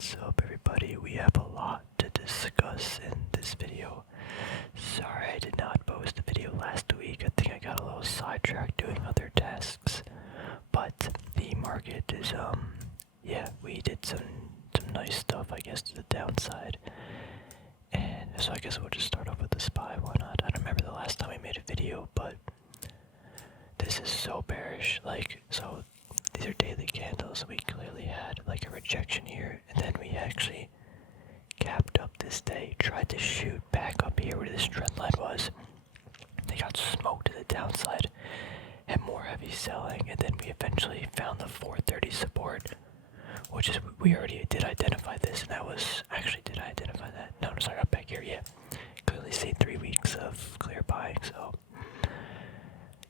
What's up, everybody? We have a lot to discuss in this video. Sorry I did not post a video last week. I think I got a little sidetracked doing other tasks. But the market is, yeah, we did some nice stuff, I guess, to the downside. And so I guess we'll just start off with the SPY, why not? I don't remember the last time we made a video, but this is so bearish. So these are daily candles. We clearly had like a rejection here, and then we actually capped up this day, tried to shoot back up here where this trend line was. They got smoked to the downside, had more heavy selling, and then we eventually found the 430 support, which is, we already did identify this, and that was, actually, did I identify that? No, sorry, up back here, yeah. Clearly see 3 weeks of clear buying, so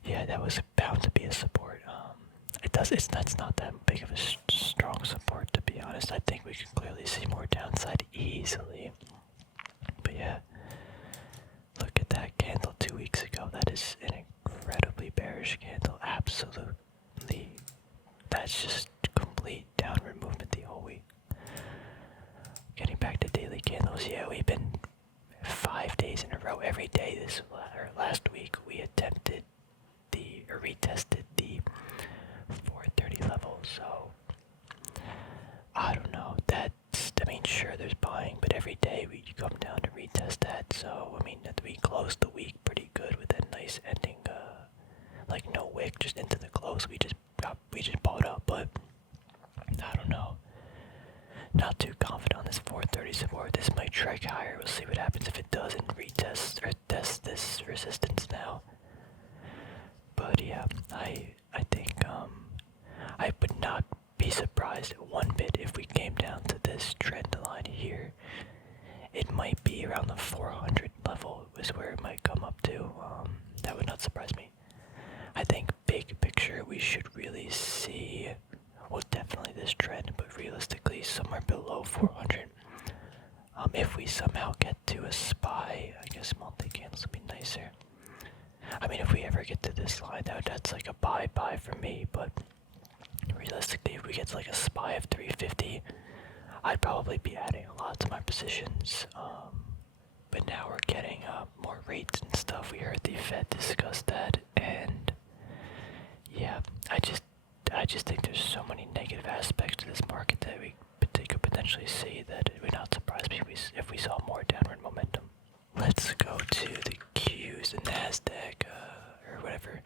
yeah, that was bound to be a support. That's not that big of a strong support, to be honest. I think we can clearly see more downside easily. But yeah, look at that candle 2 weeks ago. That is an incredibly bearish candle. Absolutely. That's just complete downward movement the whole week. Getting back to daily candles, yeah, we've been 5 days in a row. Every day last week we attempted retested the 430 level, so I don't know. Sure, there's buying, but every day we come down to retest that. So I mean, we closed the week pretty good with that nice ending, like no wick, just into the close. We just bought up, but I don't know. Not too confident on this 430 support. This might strike higher. We'll see what happens if it does and retest or test this resistance now. But yeah, I think I would not be surprised one bit if we came down to this trend line here. It might be around the 400 level is where it might come up to. That would not surprise me. I think big picture we should really see, well, definitely this trend, but realistically somewhere below 400. If we somehow get to a SPY, I guess multi-candles would be nicer. I mean, if we ever get to this line, that's like a buy for me, but realistically, if we get to like a SPY of 350, I'd probably be adding a lot to my positions. But now we're getting more rates and stuff. We heard the Fed discuss that, and yeah, I just think there's so many negative aspects to this market that we could potentially see that it would not surprise me if we saw more downward momentum. Let's go to the Qs, the Nasdaq, or whatever.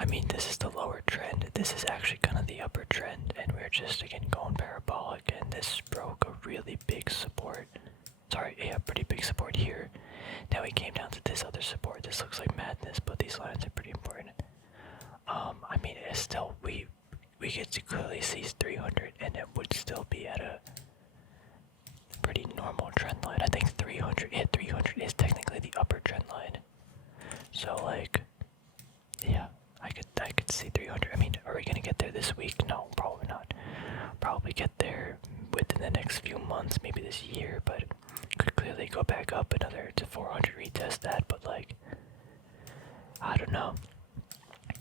I mean, this is the lower trend. This is actually kind of the upper trend, and we're just, again, going parabolic, and this broke a really big support. Sorry, yeah, pretty big support here. Now we came down to this other support. This looks like madness, but these lines are pretty important. I mean, it's still, we get to clearly see 300, and it would still be at a pretty normal trend line. I think 300 is technically the upper trend line. So, like, yeah. I could see 300. I mean, are we gonna get there this week? No, probably not. Probably get there within the next few months, maybe this year, but could clearly go back up another to 400, retest that, but like, I don't know.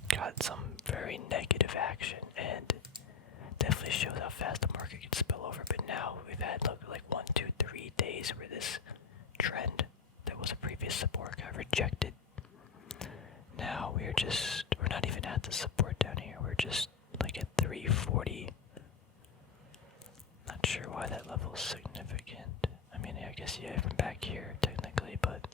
Got some very negative action, and definitely shows how fast the market can spill over, but now we've had like 1, 2, 3 days where this trend that was a previous support got rejected. Now we're not even at the support down here. We're just like at 340. Not sure why that level is significant. I mean, I guess yeah, from back here technically, but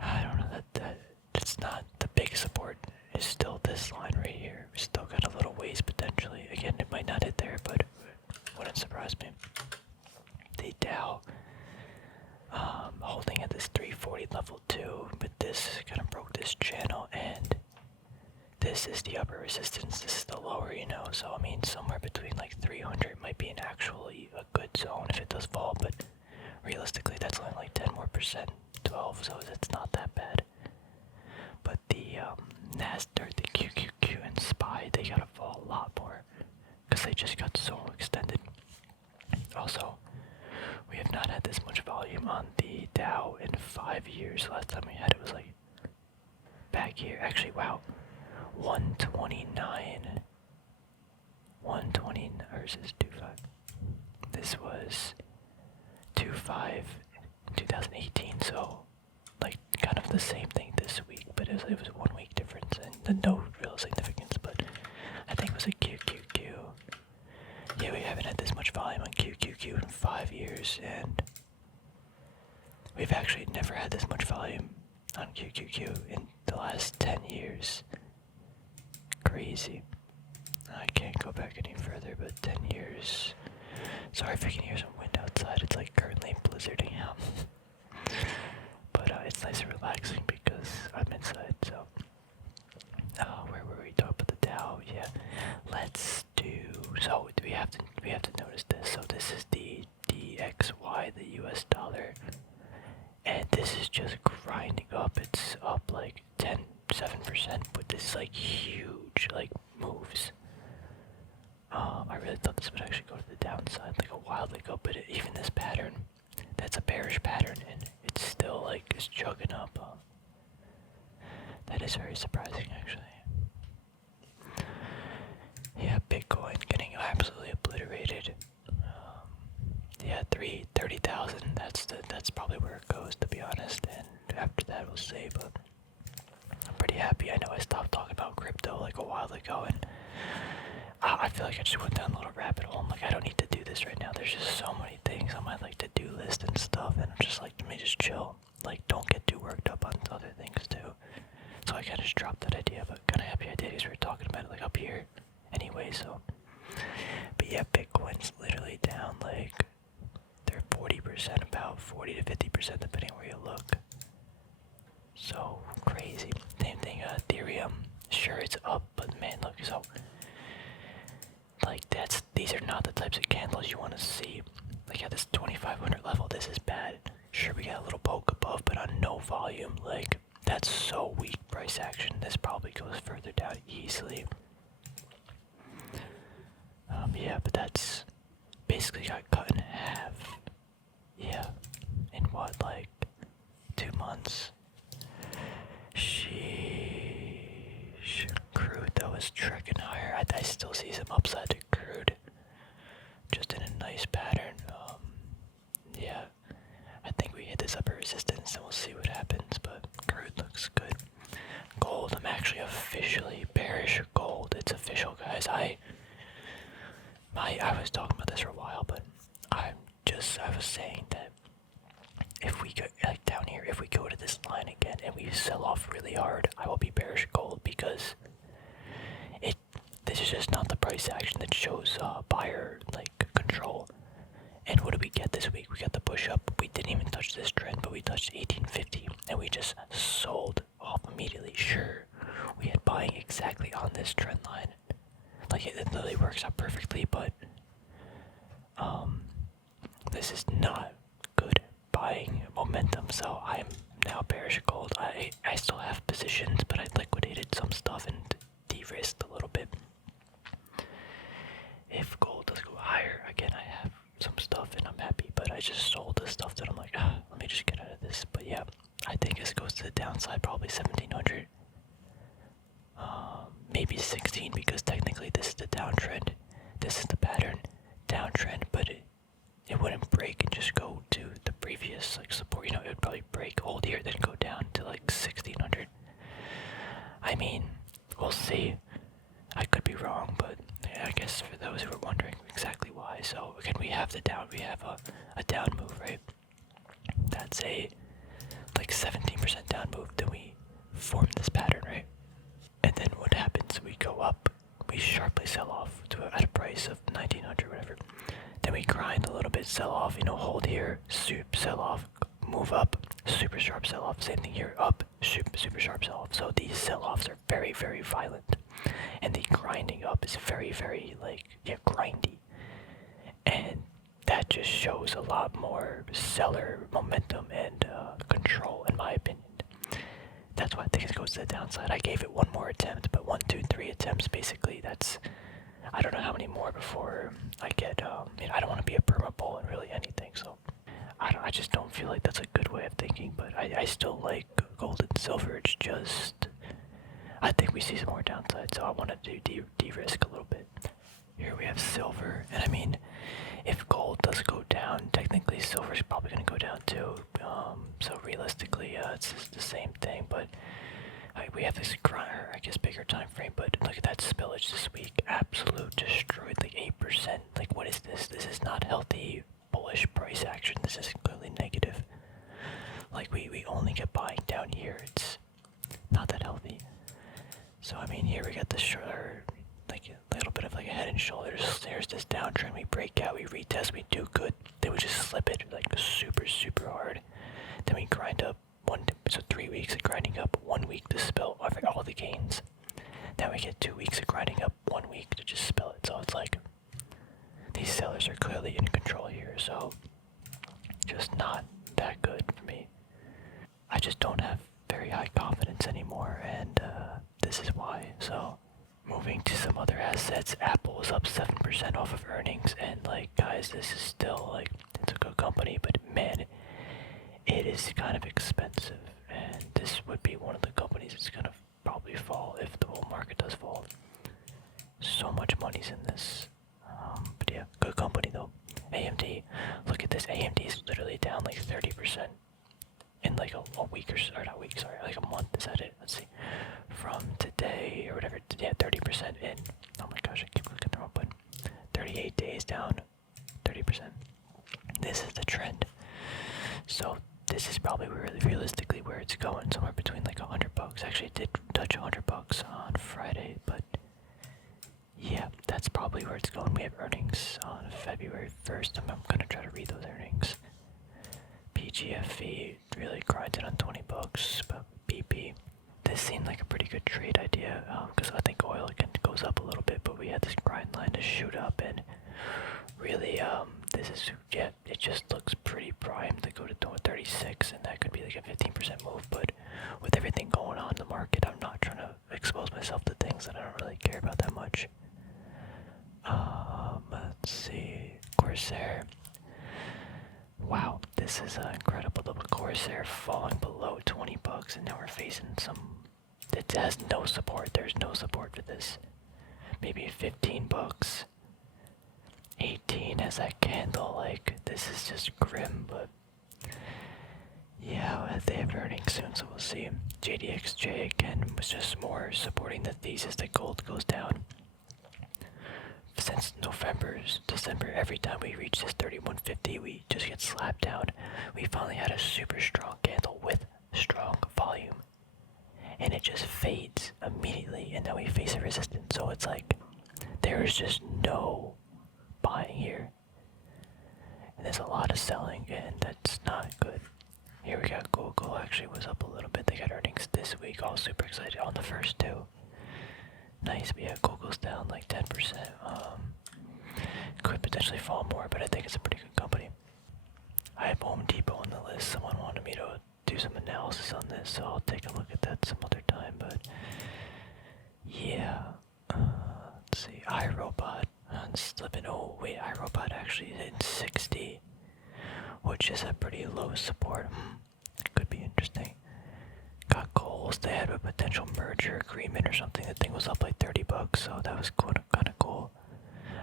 I don't know that it's not the big support. Is still this line right here. We still got a little ways potentially. Again, it might not hit there, but wouldn't surprise me. The Dow. Holding at this 340 level 2, but this kind of broke this channel, and this is the upper resistance, this is the lower, so I mean, somewhere between like 300 might be actually a good zone if it does fall, but realistically that's only like 10 more percent, 12, so it's not that bad. But the Nasdaq, the QQQ and SPY, they gotta fall a lot more, because they just got so extended. Also, we have not had this much volume on the Dow in 5 years. Last time we had it was like back here. Actually, wow, 129. 120, or is this 25? this was 2.5 2018, so like kind of the same thing this week, but it was a 1 week difference and no real significance, but I think it was a QQQ. Yeah, we haven't had this much volume on QQQ in 5 years, and we've actually never had this much volume on QQQ in the last 10 years. Crazy. I can't go back any further, but 10 years. Sorry if you can hear some wind outside, it's like currently blizzarding out. But it's nice and relaxing because I'm inside, so. Where were we talking about the Dow? Yeah. Let's do, so we have to notice this. So this is the DXY, the US dollar. And this is just grinding up. It's up like 7%, but this is like huge, like moves. I really thought this would actually go to the downside like a while ago, but even this pattern, that's a bearish pattern, and it's still like is chugging up. That is very surprising, actually. Yeah, Bitcoin getting absolutely obliterated. Yeah, 30,000. That's probably where it goes, to be honest. And after that, we'll see. But I'm pretty happy. I know I stopped talking about crypto like a while ago, and I feel like I just went down a little rabbit hole. I'm like, I don't need to do this right now. There's just so many things on my like to-do list and stuff, and I'm just like, let me just chill. Like, don't get too worked up on other things too. So I kind of just dropped that idea, but kind of happy I did because we were talking about it like up here anyway. So, but yeah, Bitcoin's literally down like they're 40%, about 40 to 50% depending where you look. So crazy. Same thing, Ethereum. Sure, it's up, but man, look, so like these are not the types of candles you want to see. Like at this 2500 level, this is bad. Sure, we got a little poke above, but on no volume, like that's so weak price action. This probably goes further down easily. Yeah, but that's basically got cut in half. Yeah, in what, like 2 months? Sheesh. Crude though is trekking higher. I still see some upside to crude, just in a nice pattern. Yeah, I think we hit this upper resistance and we'll see what happens. But crude looks good. Gold, I'm actually officially bearish gold. It's official, guys. I was talking about this for a while, but I was saying that if we go like down here, if we go to this line again and we sell off really hard, I will be bearish gold because this is just not the price action that shows buyer like control. And what did we get this week? We got the push up. We didn't even touch this trend, but we touched 1850 and we just sold off immediately. Sure, we had buying exactly on this trend line. Like it literally works out perfectly, but this is not good buying momentum, so I'm now bearish gold. I still have positions, but I liquidated some stuff and de-risked a little bit. If gold does go higher, again I have some stuff and I'm happy, but I just sold the stuff that I'm like, let me just get out of this. But yeah, I think this goes to the downside, probably 1700. Maybe 16, because technically this is the downtrend. This is the pattern downtrend, but it wouldn't break and just go to the previous like support. You know, it would probably break, hold here, then go down to like 1600. I mean, we'll see. I could be wrong, but yeah, I guess for those who are wondering exactly why. So again, we have the down. We have a down move, right? That's a like 17% down move. Then we form this pattern, right? And then what happens? We go up, we sharply sell off at a price of 1900, whatever. Then we grind a little bit, sell off, you know, hold here, sell off, move up, super sharp sell off. Same thing here, up, super sharp sell off. So these sell offs are very, very violent, and the grinding up is very, very grindy, and that just shows a lot more seller momentum and control, in my opinion. That's why I think it goes to the downside. I gave it one more attempt, but 1, 2, 3 attempts basically. That's, I don't know how many more before I get. I don't want to be a perma bull in really anything. So I just don't feel like that's a good way of thinking. But I still like gold and silver. It's just I think we see some more downside. So I wanted to de-risk a little bit. Here we have silver, and I mean, if gold does go down, technically silver's probably going to go down too. So realistically, it's just the same thing. But we have this grinder, I guess, bigger time frame. But look at that spillage this week. Absolute destroyed, like 8%. Like, what is this? This is not healthy, bullish price action. This is clearly negative. Like, we only get buying down here. It's not that healthy. So, I mean, here we got the shoulder, like a little bit of like a head and shoulders. There's this downtrend. We break out, we retest, we do good. Then we just slip it like super, super hard. Then we grind up so 3 weeks of grinding up, 1 week to spill all the gains. Then we get 2 weeks of grinding up, 1 week to just spill it. So it's like, these sellers are clearly in control here. So, just not that good for me. I just don't have very high confidence anymore, and this is why. So, moving to some other assets, Apple is up 7% off of earnings, and like, guys, this is still like, it's a good company, but man, it is kind of expensive, and this would be one of the companies that's gonna probably fall if the whole market does fall. So much money's in this, but yeah, good company though. AMD, look at this, AMD is literally down like 30%. In like a week or not week, sorry, like a month. Is that it? Let's see. From today or whatever, yeah, 30% in. Oh my gosh, I keep looking at the wrong button. 38 days down, 30%. This is the trend. So this is probably really realistically where it's going, somewhere between like $100. Actually, it did touch $100 on Friday, but yeah, that's probably where it's going. We have earnings on February 1st. I'm gonna try to read those earnings. PGFE really grinded on $20, but BP. This seemed like a pretty good trade idea, because I think oil again goes up a little bit, but we had this grind line to shoot up, and really, this is, yeah, it just looks pretty primed to go to 36, and that could be like a 15% move, but with everything going on in the market, I'm not trying to expose myself to things that I don't really care about that much. Let's see, Corsair. Wow, this is incredible. The Corsair falling below $20, and now we're facing some. It has no support. There's no support for this. Maybe $15. 18 has that candle. Like, this is just grim, but yeah, they have earnings soon, so we'll see. JDXJ again was just more supporting the thesis that gold goes down. Since December, every time we reach this 3150, we just get slapped down. We finally had a super strong candle with strong volume, and it just fades immediately, and now we face a resistance. So it's like, there is just no buying here, and there's a lot of selling, and that's not good. Here we got Google, actually was up a little bit. They got earnings this week, all super excited on the first two. Nice, but yeah, Google's down like 10%. Could potentially fall more, but I think it's a pretty good company. I have Home Depot on the list. Someone wanted me to do some analysis on this, so I'll take a look at that some other time, but yeah. Let's see, iRobot, slipping. Oh wait, iRobot actually hit 60, which is a pretty low support. Could be interesting. Got Kohl's, they had a potential merger agreement or something. The thing was up like $30, so that was kind of cool.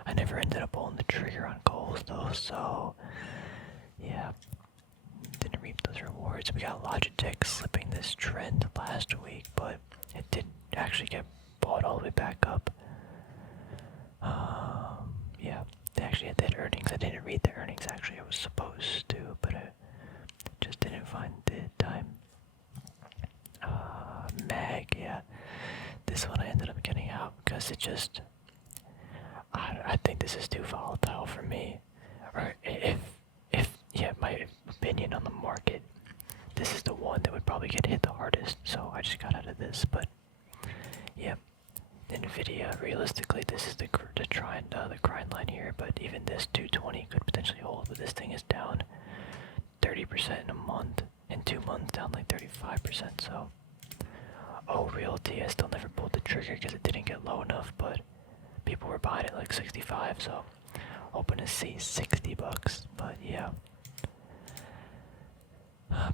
I never ended up pulling the trigger on Kohl's though, so yeah, didn't reap those rewards. We got Logitech slipping this trend last week, but it didn't actually get bought all the way back up. Yeah, they actually had that earnings. I didn't read the earnings actually. I was supposed to, but I just didn't find the time. Mag, yeah. This one I ended up getting out because it just, I think this is too volatile for me. Or yeah, my opinion on the market, this is the one that would probably get hit the hardest, so I just got out of this, but yeah. Nvidia, realistically, this is the grind line here, but even this 220 could potentially hold, but this thing is down 30% in a month, in 2 months down like 35%, so. Oh, Realty, I still never pulled the trigger because it didn't get low enough, but people were buying it like 65, so hoping to see $60, but yeah.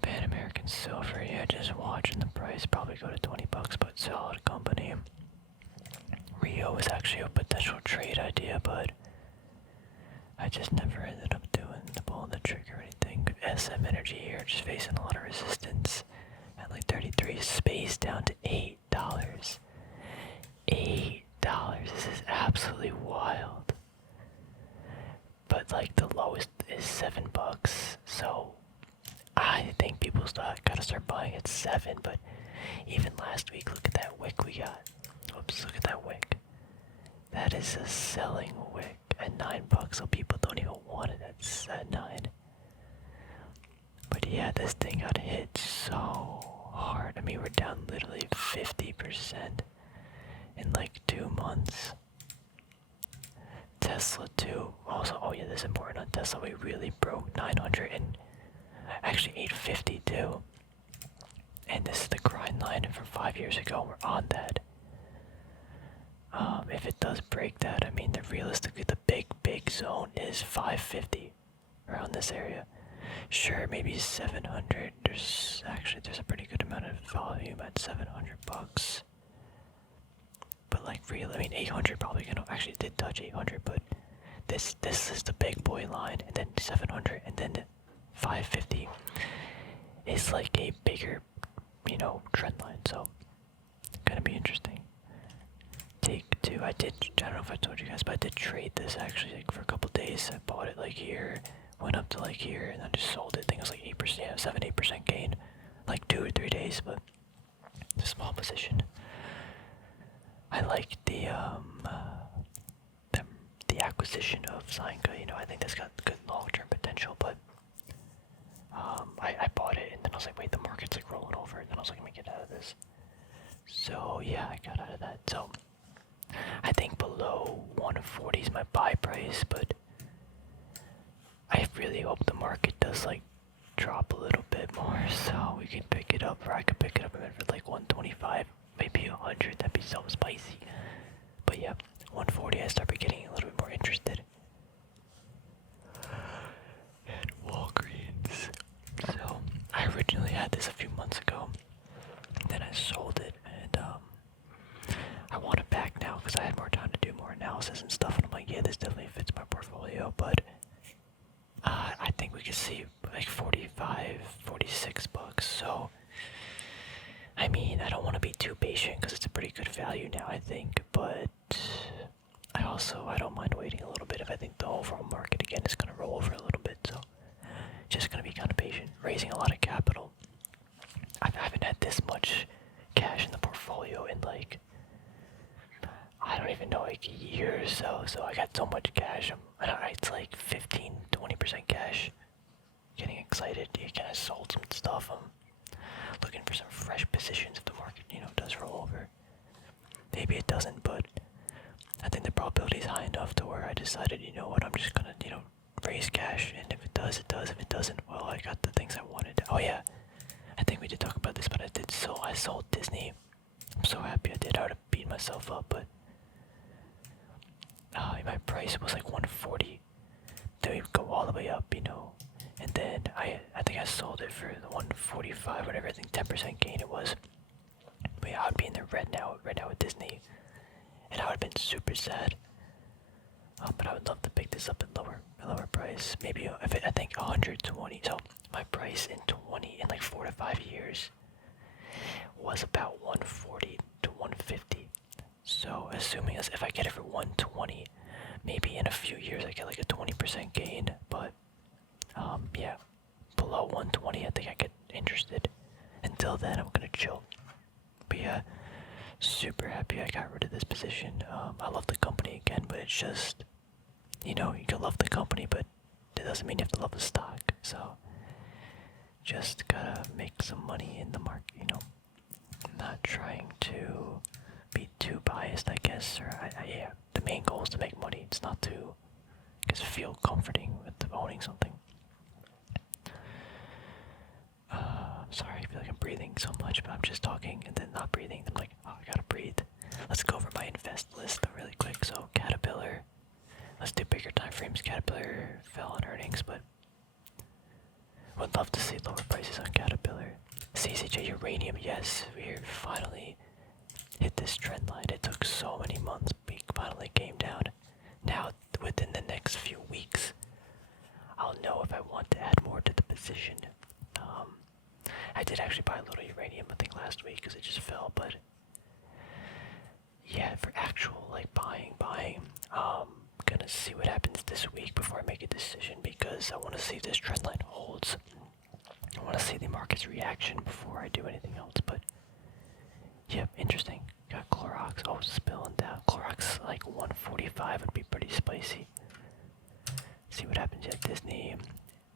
Pan American Silver, yeah, just watching the price probably go to $20, but solid company. Rio was actually a potential trade idea, but I just never ended up doing pulling the trigger or anything. SM Energy here, just facing a lot of resistance. At like 33, space down to $8. $8. This is absolutely wild. But like the lowest is $7, so I think people gotta start buying at 7. But even last week, look at that wick we got. Whoops, look at that wick. That is a selling wick at $9, so people don't even want it at 9. But yeah, this thing got hit so hard. I mean, we're down literally 50% in like 2 months. Tesla too. Also, oh yeah, this is important on Tesla. We really broke 900 and actually 850 too. And this is the grind line from 5 years ago. We're on that. If it does break that, I mean, realistically, the big zone is 550 around this area. Sure, maybe 700. There's a pretty good amount of volume at $700. But like I mean 800 probably gonna actually did touch 800, but this is the big boy line, and then 700, and then 550 is like a bigger, trend line. So gonna be interesting. Take two. I don't know if I told you guys, but I did trade this actually like for a couple days. I bought it like here, went up to like here, and then just sold it. I think it was like 8%, 7-8% gain, like 2 or 3 days, but it's a small position. I like the acquisition of Zynga. I think that's got good long-term potential, but I bought it and then I was like, wait, the market's like rolling over, and then I was like, let me get out of this. So yeah, I got out of that. So I think below 140 is my buy price, but I really hope the market does like drop a little bit more so we can pick it up, or I could pick it up for like 125, maybe 100. That'd be so spicy. But yeah, 140 I started getting a little bit more interested. And Walgreens. So I originally had this a few months ago, then I sold it, and I want it back now because I had more time to do more analysis and stuff, and I'm like, yeah, this definitely fits my portfolio, but I think we could see like 45, 46 bucks. So I mean, I don't want to be too patient because it's a pretty good value now, I think, but I don't mind waiting a little bit if I think the overall market again is going to roll over a little bit. So just going to be kind of patient, raising a lot of capital. I haven't had this much cash in the portfolio in like, I don't even know, like a year or so. So I got so much cash. It's like 15-20% cash. Getting excited. You kind of sold some stuff. I'm looking for some fresh positions if the market, does roll over. Maybe it doesn't, but I think the probability is high enough to where I decided, you know what, I'm just gonna, raise cash, and if it does, it does. If it doesn't, well, I got the things I wanted. Oh yeah, I think we did talk about this, but I sold Disney. I'm so happy I did. I would have beat myself up, but my price was like 140. Then we go all the way up, and then I think I sold it for the 145, whatever. I think 10% gain it was. But yeah, I would be in the red now with Disney, and I would have been super sad. But I would love to pick this up at a lower price. Maybe I think 120. So my price in like 4 to 5 years was about 140 to 150. So assuming as if I get it for 120, maybe in a few years I get like a 20% gain. But yeah, below 120 I think I get interested. Until then I'm gonna chill. But yeah, super happy I got rid of this position. I love the company again, but it's just, you can love the company, but it doesn't mean you have to love the stock. So just gotta make some money in the market, not trying to be too biased, I guess. Or yeah, the main goal is to make money. It's not to just feel comforting with owning something. Sorry, I feel like I'm breathing so much, but I'm just talking and then not breathing. I'm like, oh, I gotta breathe. Let's go over my invest list really quick. So Caterpillar, let's do bigger time frames. Caterpillar fell on earnings, but would love to see lower prices on Caterpillar. CCJ Uranium, yes, we finally hit this trend line. It took so many months, we finally came down. Now, within the next few weeks, I'll know if I decision. I did actually buy a little uranium, I think last week, because it just fell. But yeah, for actual like buying, gonna see what happens this week before I make a decision, because I want to see if this trend line holds. I want to see the market's reaction before I do anything else. But yeah, interesting. Got Clorox. Oh, spilling down. Clorox like 145 would be pretty spicy. See what happens at Disney.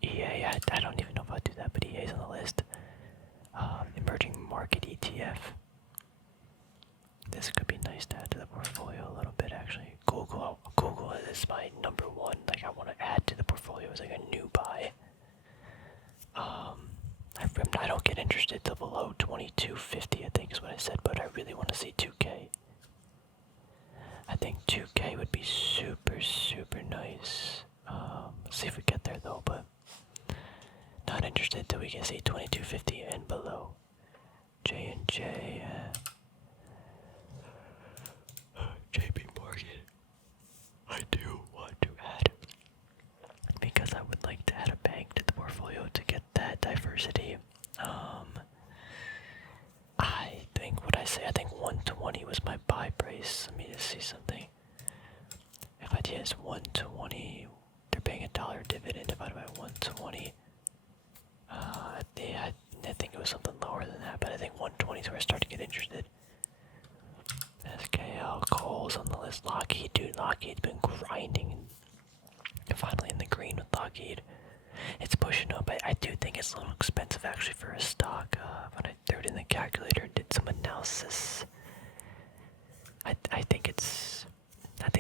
EA, I don't even know if I'll do that, but EA's on the list. Emerging market ETF. This could be nice to add to the portfolio a little bit, actually. Google is my number one. Like, I want to add to the portfolio as like a new buy. I don't get interested till below 2250, I think is what I said, but I really want to see 2K. I think 2K would be super, super nice. See if we get there though, but not interested till we can see 2250 and below. J&J, JP Morgan. I do want to add, because I would like to add a bank to the portfolio to get that diversity. I think what I say, I think 120 was my buy price. Let me just see something. If I did 120, they're paying $1 dividend divided by 120. Yeah, I think it was something lower than that, but I think 120 is where I start to get interested. SKL, Cole's on the list. Lockheed, dude, Lockheed's been grinding. Finally in the green with Lockheed. It's pushing up. I do think it's a little expensive actually for a stock. When I threw it in the calculator and did some analysis, I think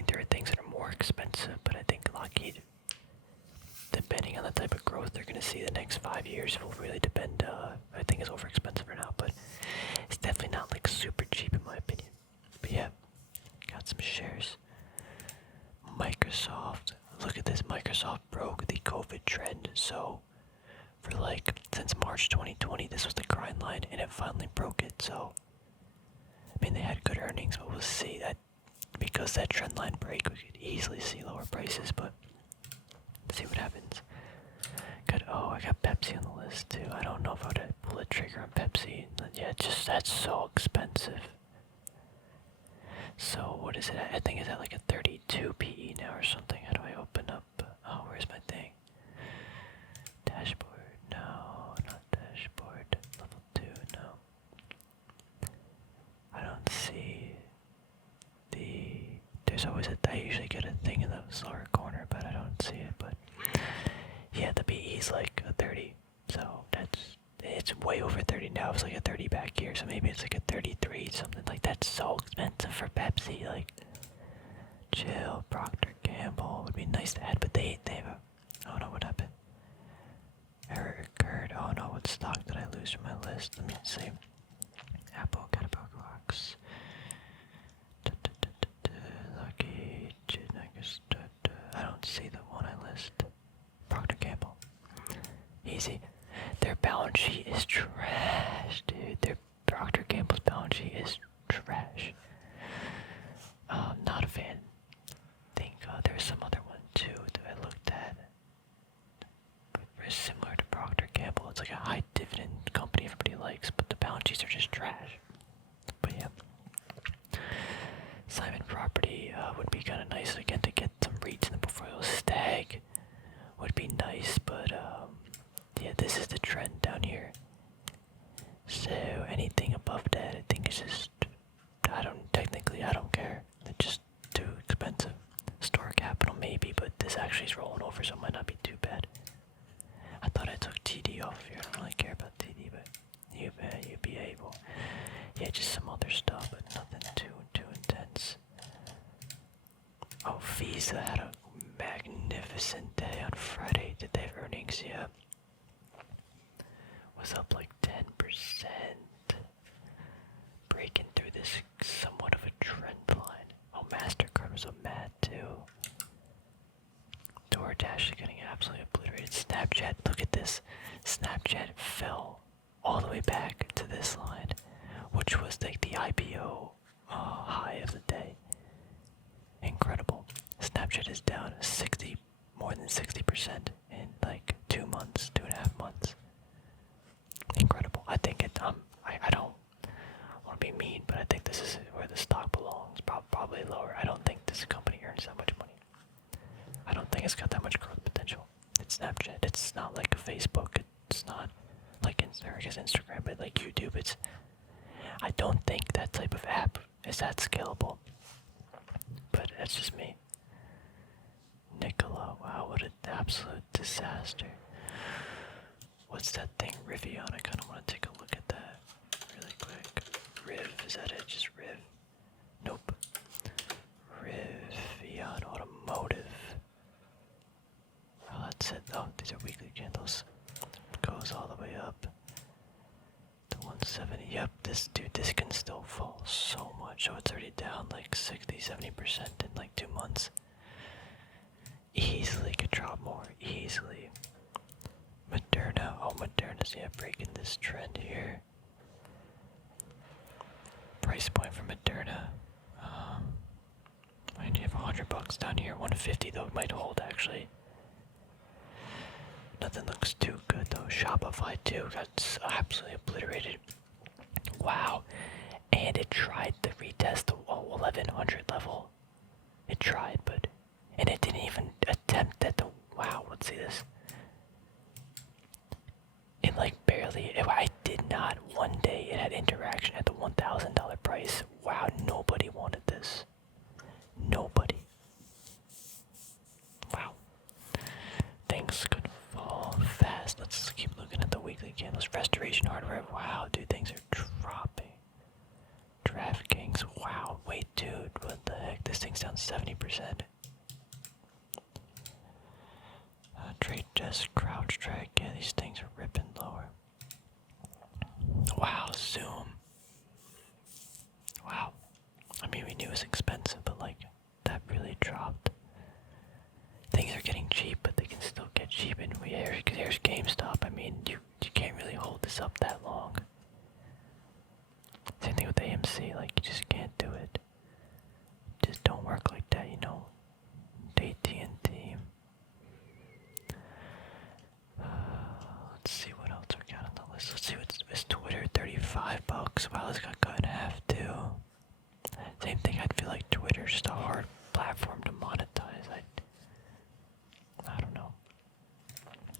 there are things that are more expensive, but I think Lockheed, depending on the type of growth they're going to see the next 5 years, will really depend. I think it's over expensive for now, but it's definitely not like super cheap in my opinion. But yeah, got some shares. Microsoft. Look at this. Microsoft broke the COVID trend. So for like since March 2020, this was the grind line, and it finally broke it. So I mean, they had good earnings, but we'll see that because that trend line break, we could easily see lower prices. But let's see what happens. I got Pepsi on the list too. I don't know if I would pull the trigger on Pepsi. Yeah, that's so expensive. So what is it at? I think it's at like a 32 PE now or something. How do I open up? Oh, where's my thing? Dashboard. No, not dashboard. Level 2, no. I don't see there's always I usually get a thing in the lower corner, but I don't see it. But yeah, the PE is like a 30. So it's way over 30 now. It's like a 30 back here, so maybe it's like a 33, something like that. So expensive for Pepsi. Like, chill. Procter Gamble would be nice to add, but they have a. Oh no, what happened? Error occurred. Oh no, what stock did I lose from my list? Let me see. Apple, Caterpillar Rocks. Lucky, I don't see the one I list. Procter Gamble. Easy. Their balance sheet is trash, dude. Their Procter Gamble's balance sheet is trash. Not a fan. I think there's some other one too that I looked at. Very similar to Procter Gamble. It's like a high dividend company everybody likes, but the balance sheets are just trash. But yeah. Simon Property would be kind of nice again to get some REITs in the portfolio. Stag would be nice, but yeah, this is the trend down here. So anything above that, I think it's just, I don't care. It's just too expensive. Store Capital maybe, but this actually is rolling over, so it might not be too bad. I thought I took TD off here. I don't really care about TD, but you'd be able. Yeah, just some other stuff, but nothing too intense. Oh, Visa had a magnificent day on Friday. Did they have earnings yet? Was up like 10%. Breaking through this somewhat of a trend line. Oh, MasterCard was up mad too. DoorDash is getting absolutely obliterated. Snapchat, look at this. Snapchat fell all the way back to this line, which was like the IPO high of the day. Incredible. Snapchat is down more than 60% in like 2 months, 2.5 months. as Instagram, but like YouTube, I don't think that type of app is that scalable. But that's just me. Nicola, wow, what an absolute disaster. What's that thing, Rivian? I kind of want to take a look at that really quick. Riv, is that it? Just Riv? Nope. Rivian Automotive. Oh, that's it. Oh, these are weekly candles. Goes all the way up to 170. Yep, this can still fall so much. So it's already down like 60-70% in like 2 months. Easily could drop more. Easily. Moderna. Oh, Moderna's breaking this trend here. Price point for Moderna. I need to have $100 down here. 150 though might hold actually. Nothing looks too good though. Shopify too got absolutely obliterated. Wow. And it tried to retest the 1100 level. It tried, and it didn't even attempt at the, wow, let's see this. It like barely, I did not, one day it had interaction at the $1,000 price. Wow, nobody wanted this. Nobody. Wow. Things could fall fast. Let's keep looking at the weekly candles. Restoration hardware, wow, dude, things are dropping. DraftKings, wow, wait, dude, what the heck? This thing's down 70%. Trade desk, crouch track, yeah, these things are ripping lower. Wow, Zoom. Wow. I mean, we knew it was expensive, but like, that really dropped. Things are getting cheap, but they can still get cheap, and here's GameStop. I mean, you can't really hold this up that long. Same thing with AMC, like, you just can't do it. Just don't work like that, you know. AT&T. Let's see what else we got on the list. Let's see what's Twitter, $35. Wow, this got cut in half too. Same thing, I'd feel like Twitter's just a hard platform to monetize. I don't know.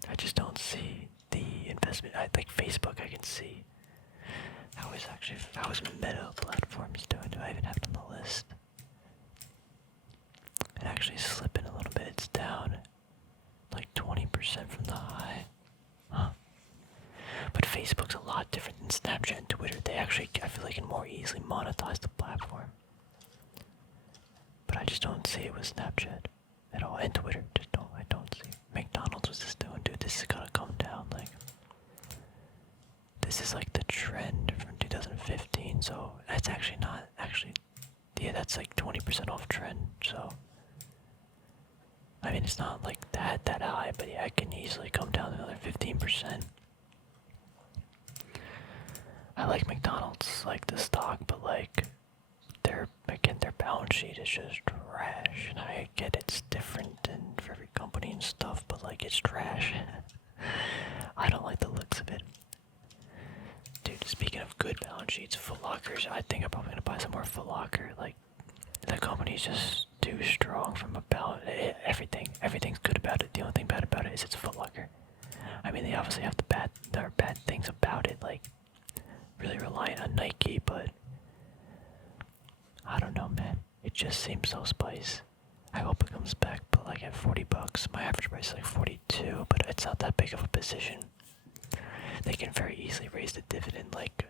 I just don't see the investment. Like Facebook, I can see. How is Meta Platforms doing? Do I even have it on the list? It actually slipping a little bit. It's down like 20% from the high. Huh. But Facebook's a lot different than Snapchat and Twitter. They actually, I feel like, can more easily monetize the platform. But I just don't see it with Snapchat at all. And Twitter, I don't see. McDonald's, what's this doing? Dude, this has gotta come down. Like, this is like the trend from 2015, so that's actually not, yeah, that's like 20% off trend, so. I mean, it's not like that high, but yeah, it can easily come down another 15%. I like McDonald's, like the stock, but like, their balance sheet is just trash, and I get it's different and for every company and stuff, but like, it's trash. I don't like the looks of it. Dude, speaking of good balance sheets, Foot Lockers, I think I'm probably gonna buy some more Foot Locker. Like, the company's just too strong from a balance. Everything's good about it. The only thing bad about it is it's Foot Locker. I mean, they obviously have there are bad things about it, like really reliant on Nike, but I don't know, man. It just seems so spice. I hope it comes back, but like at $40, my average price is like 42, but it's not that big of a position. They can very easily raise the dividend like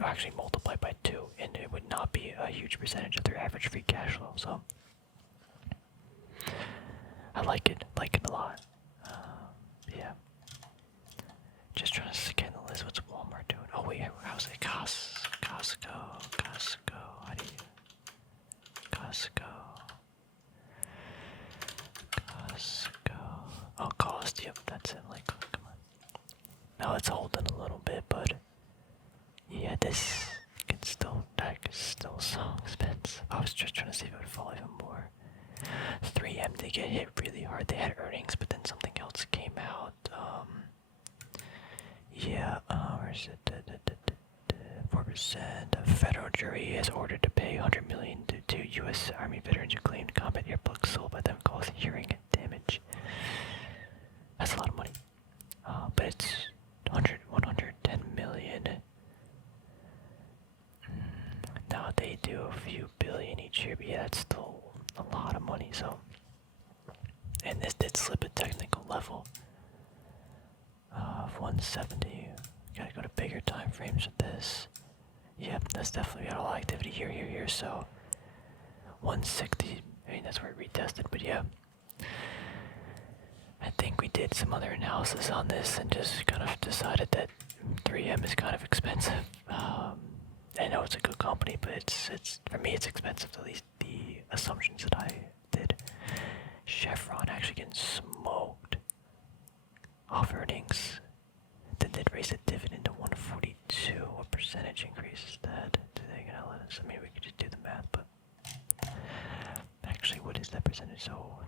actually multiply by 2, and it would not be a huge percentage of their average free cash flow, so I like it a lot. Yeah. Just trying to scan the list. What's Walmart doing? Oh wait, how's it? Costco. How do you? Costco. Oh, cost. Yep, that's it. Like, come on. Now it's holding a little bit, but yeah, this is still so expensive. I was just trying to see if it would fall even more. 3M, they get hit really hard. They had earnings, but then something else came out. Where is it? 4%. A federal jury is ordered to pay $100 million to U.S. Army veterans who claimed combat earplugs sold by them caused hearing damage. That's a lot of money. But it's 100 slip a technical level of 170. Gotta go to bigger time frames with this. Yep, that's definitely got a lot of activity here. So 160. I mean, that's where it retested, but yeah. I think we did some other analysis on this and just kind of decided that 3M is kind of expensive. I know it's a good company, but it's for me it's expensive. At least the assumptions that I did. Chevron actually getting smoked off earnings. Then did raise the dividend to 142. What percentage increase is that? Do they gonna let us? I mean, we could just do the math, but actually, what is that percentage? So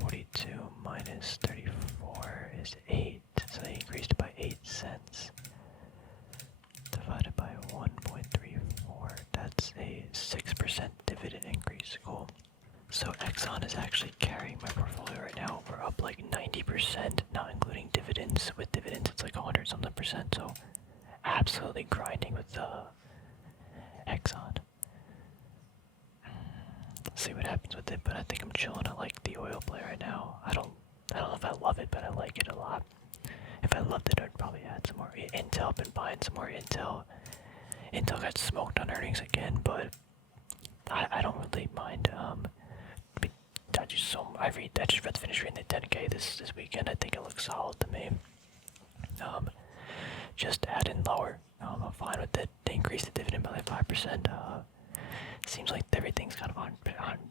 42 minus 34 is 8. So they increased by 8 cents. Divided by 1.34. That's a 6% dividend increase. Cool. So Exxon is actually carrying my portfolio right now. We're up like 90%, not including dividends. With dividends, it's like 100 something percent. So absolutely grinding with Exxon. Let's see what happens with it, but I think I'm chilling. I like the oil play right now. I don't know if I love it, but I like it a lot. If I loved it, I'd probably add some more Intel. I've been buying some more Intel. Intel got smoked on earnings again, but I don't really mind. I just read finish reading the 10K this weekend. I think it looks solid to me. Just add in lower. I'm fine with it. They increased the dividend by like 5%. Seems like everything's kind of on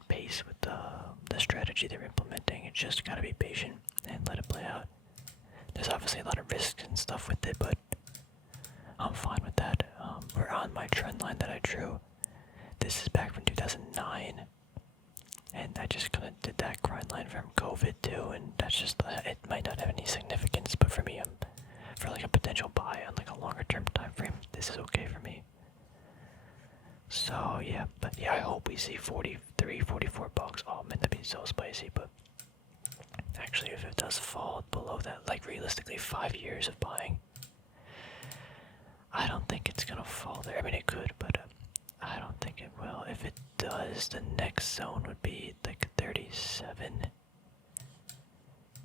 pace with the strategy they're implementing. It's just gotta be patient and let it play out. There's obviously a lot of risks and stuff with it, but I'm fine with that. We're on my trend line that I drew. This is back from 2009, and I just kind of did that grind line from COVID too, and that's just, it might not have any significance, but for me, for like a potential buy on like a longer term time frame, this is okay for me. So yeah, but yeah, I hope we see 43, 44 bucks. Oh man, that'd be so spicy, but actually if it does fall below that, like realistically 5 years of buying, I don't think it's gonna fall there. I mean, it could, but I don't think it will. If it does, the next zone would be like 37.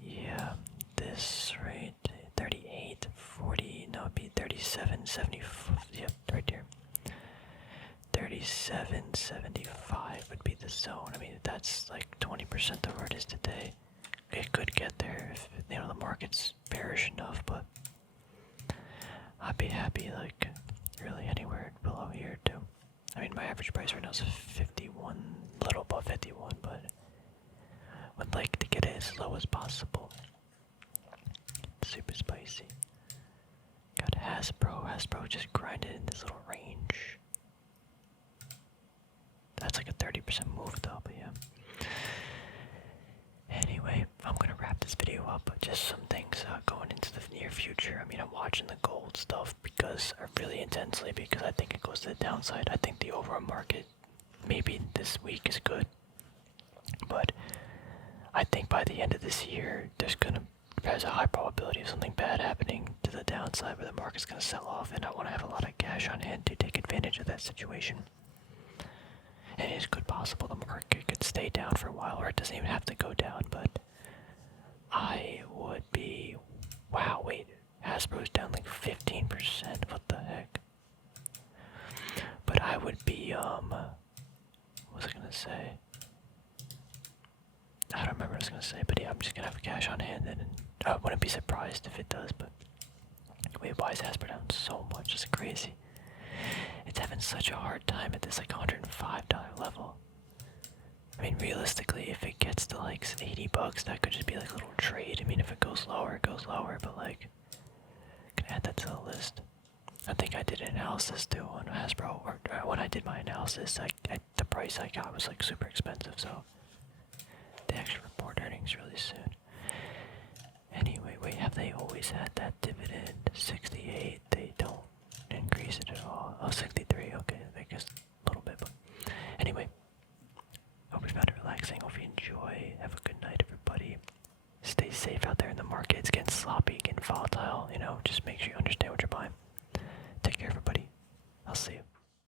Yeah, this right, 38, 40, no, it'd be 37, 70, yep, right here. 37.75 would be the zone. I mean, that's like 20% of where it is today. It could get there if, you know, the market's bearish enough, but I'd be happy like really anywhere below here too. I mean, my average price right now is 51, a little above 51, but would like to get it as low as possible. Super spicy. Got Hasbro just grinded in this little range. That's like a 30% move though, but yeah. Anyway, I'm gonna wrap this video up, but just some things going into the near future. I mean, I'm watching the gold stuff because really intensely because I think it goes to the downside. I think the overall market maybe this week is good, but I think by the end of this year, there's a high probability of something bad happening to the downside where the market's gonna sell off, and I want to have a lot of cash on hand to take advantage of that situation. And it's good possible the market could stay down for a while, or it doesn't even have to go down, but I would be, wow, wait, Hasbro's down like 15%, what the heck? But I would be, what was I gonna say? I don't remember what I was gonna say, but yeah, I'm just gonna have cash on hand, and I wouldn't be surprised if it does, but wait, why is Hasbro down so much? It's crazy. It's having such a hard time at this like $105 level. I mean, realistically, if it gets to like 80 bucks, that could just be like a little trade. I mean, if it goes lower, it goes lower, but like, I can add that to the list. I think I did an analysis too on Hasbro, or when I did my analysis, the price I got was like super expensive, so they actually report earnings really soon. Anyway, wait, have they always had that dividend? 68, they don't increase it at all. Oh, 63, okay, I guess a little bit, but anyway, hope you found it relaxing, hope you enjoy, have a good night everybody. Stay safe out there in the market, it's getting sloppy, getting volatile, you know, just make sure you